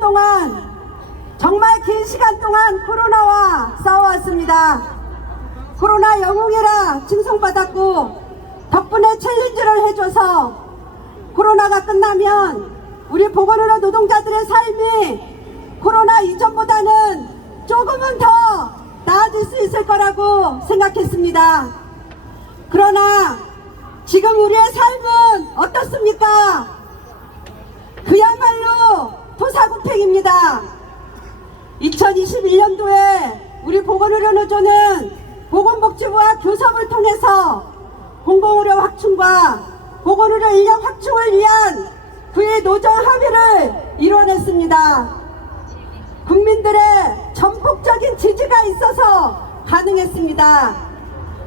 동안, 정말 긴 시간 동안 코로나와 싸워왔습니다. 코로나 영웅이라 칭송받았고 덕분에 챌린지를 해줘서 코로나가 끝나면 우리 보건의료 노동자들의 삶이 코로나 이전보다는 조금은 더 나아질 수 있을 거라고 생각했습니다. 그러나 지금 우리의 삶은 어떻습니까? 그야말로 토사구팽입니다. 2021년도에 우리 보건의료노조는 보건복지부와 교섭을 통해서 공공의료 확충과 보건의료 인력 확충을 위한 구의 노정 합의를 이뤄냈습니다. 국민들의 전폭적인 지지가 있어서 가능했습니다.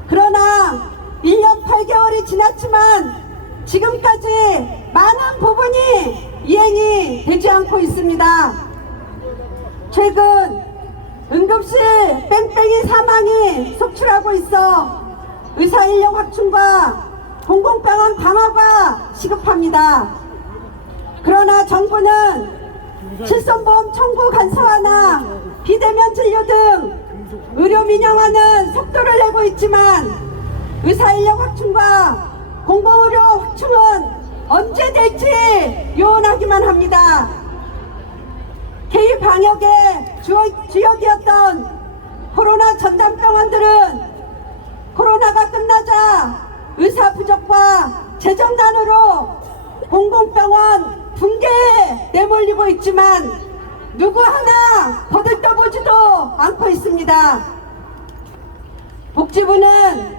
그러나 1년 8개월이 지났지만 지금까지 많은 부분이 이행이 되지 않고 있습니다. 최근 응급실 뺑뺑이 사망이 속출하고 있어 의사인력 확충과 공공병원 강화가 시급합니다. 그러나 정부는 실손보험 청구 간소화나 비대면 진료 등 의료 민영화는 속도를 내고 있지만 의사인력 확충과 공공의료 확충은 언제 될지 요원하기만 합니다. K-방역의 주역이었던 코로나 전담병원들은 코로나가 끝나자 의사 부족과 재정난으로 공공병원 붕괴에 내몰리고 있지만 누구 하나 거들떠보지도 않고 있습니다. 복지부는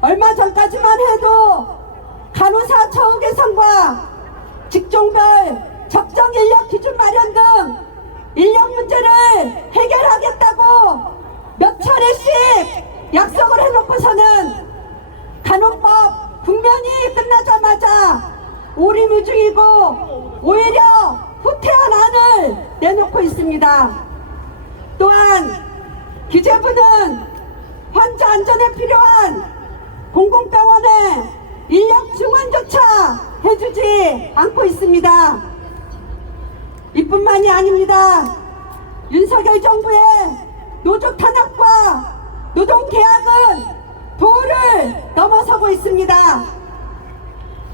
얼마 전까지만 해도 간호사 처우 개선과 직종별 적정 인력 기준 마련 등 인력 문제를 해결하겠다고 몇 차례씩 약속을 해놓고서는 간호법 국면이 끝나자마자 오리무중이고 오히려 후퇴한 안을 내놓고 있습니다. 또한 기재부는 환자 안전에 필요한 공공병원에 인력 증원조차 해주지 않고 있습니다. 이뿐만이 아닙니다. 윤석열 정부의 노조 탄압과 노동계약은 도를 넘어서고 있습니다.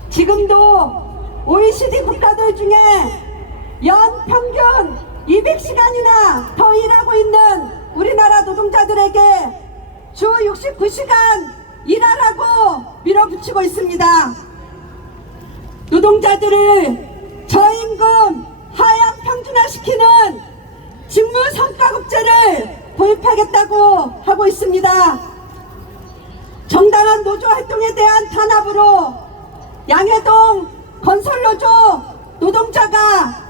지금도 OECD 국가들 중에 연 평균 200시간이나 더 일하고 있는 우리나라 노동자들에게 주 69시간 일하라고 밀어붙이고 있습니다. 노동자들을 저임금 하향 평준화시키는 직무성과급제를 도입하겠다고 하고 있습니다. 정당한 노조 활동에 대한 탄압으로 양해동 건설노조 노동자가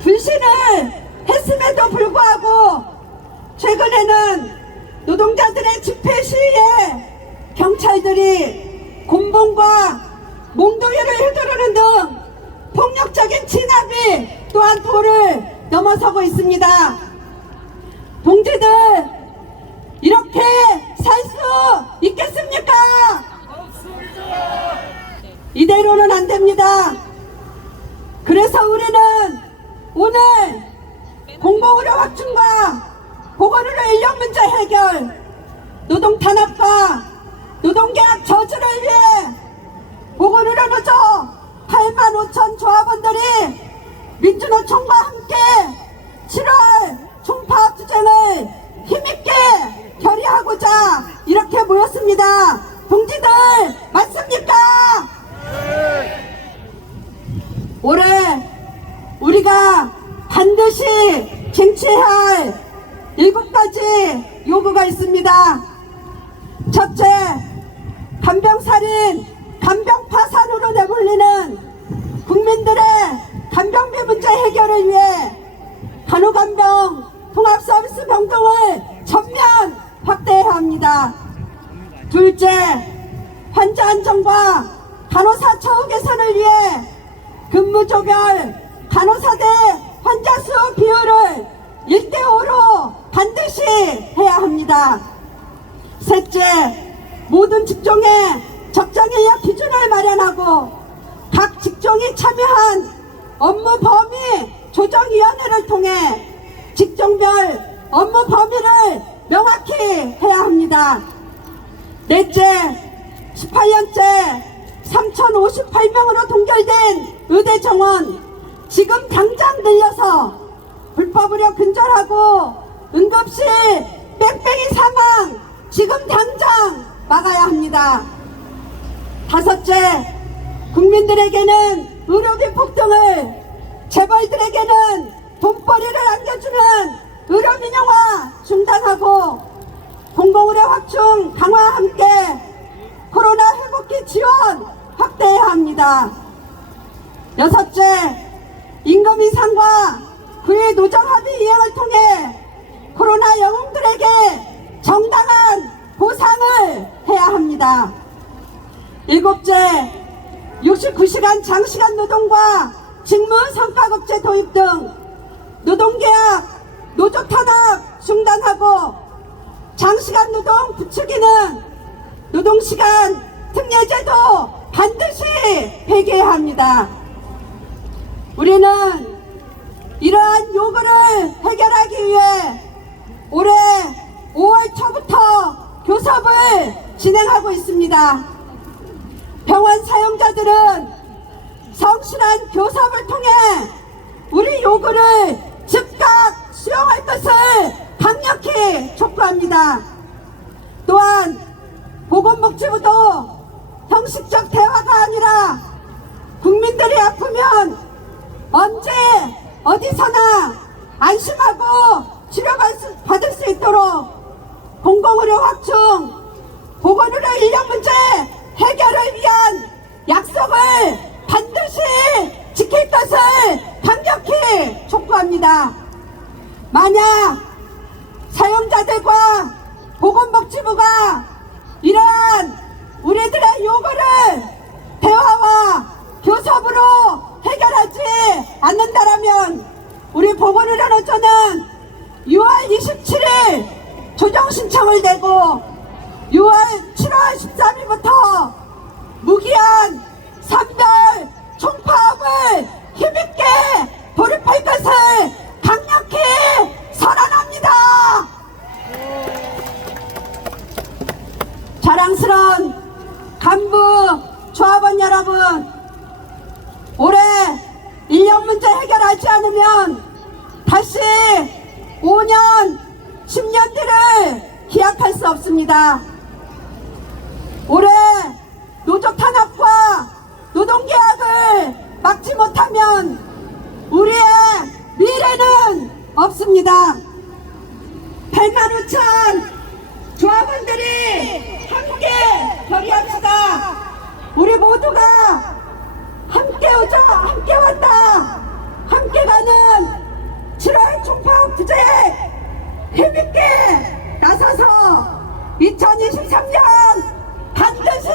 불신을 했음에도 불구하고 최근에는 노동자들의 집회 시위에 경찰들이 곤봉과 몽둥이를 휘두르는 등 폭력적인 진압이 또한 도를 넘어서고 있습니다. 동지들, 이렇게 살 수 있겠습니까? 이대로는 안 됩니다. 그래서 우리는 오늘 공공의료 확충과 보건의료 인력 문제 해결, 노동 탄압과 노동계약 저지를 위해 보건의료 노조 85,000 조합원들이 민주노총과 함께 7월 총파업투쟁을 힘있게 결의하고자 이렇게 모였습니다. 동지들 맞습니까? 올해 우리가 반드시 쟁취해야 할 7가지 요구가 있습니다. 첫째, 간병살인, 간병파산으로 내몰리는 국민들의 간병비 문제 해결을 위해 간호간병 통합서비스 병동을 전면 확대해야 합니다. 둘째, 환자 안전과 간호사 처우 개선을 위해 근무조별 간호사 대 환자 수 비율을 1대5로 반드시 해야 합니다. 셋째, 모든 직종에 적정 인력 기준을 마련하고 각 직종이 참여한 업무 범위 조정위원회를 통해 직종별 업무 범위를 명확히 해야 합니다. 넷째, 18년째 3,058명으로 동결된 의대 정원 지금 당장 늘려서 불법으로 근절하고 응급실 뺑뺑이 상황 지금 당장 막아야 합니다. 다섯째, 국민들에게는 의료비 폭등을, 재벌들에게는 돈벌이를 안겨주는 의료 민영화 중단하고 공공의료 확충 강화와 함께 코로나 회복기 지원 확대해야 합니다. 여섯째, 임금 인상과 그의 노정 합의 이행을 통해 코로나 영웅들에게 정당한 보상을 해야 합니다. 일곱째, 69시간 장시간 노동과 직무 성과급제 도입 등 노동계약, 노조 탄압 중단하고 장시간 노동 부추기는 노동시간 특례제도 반드시 폐기해야 합니다. 우리는 이러한 요구를 해결하기 위해 올해 5월 초부터 교섭을 진행하고 있습니다. 병원 사용자들은 성실한 교섭을 통해 우리 요구를 즉각 수용할 것을 강력히 촉구합니다. 또한 보건복지부도 형식적 대화가 아니라 국민들이 아프면 언제 어디서나 안심하고 치료받을 수 있도록 공공의료 확충, 보건의료 인력 문제 해결을 위한 약속을 반드시 지킬 것을 강력히 촉구합니다. 만약 사용자들과 보건복지부가 이러한 우리들의 요구를 대화와 교섭으로 해결하지 않는다라면 우리 보건의료노조는 6월 27일 조정 신청을 내고 7월 13일부터 무기한 선별 총파업을 힘있게 돌입할 것을 강력히 선언합니다. 자랑스러운 간부 조합원 여러분, 올해 인력 문제 해결하지 않으면 다시 5년, 10년 뒤를 기약할 수 없습니다. 올해 노조 탄압과 노동계약을 막지 못하면 우리의 미래는 없습니다. 8만 5천 조합원들이 함께 결의합시다. 우리 모두가 함께 오자, 함께 왔다, 함께 가는 7월 총파업 투쟁에 힘있게 나서서 2023년 반드시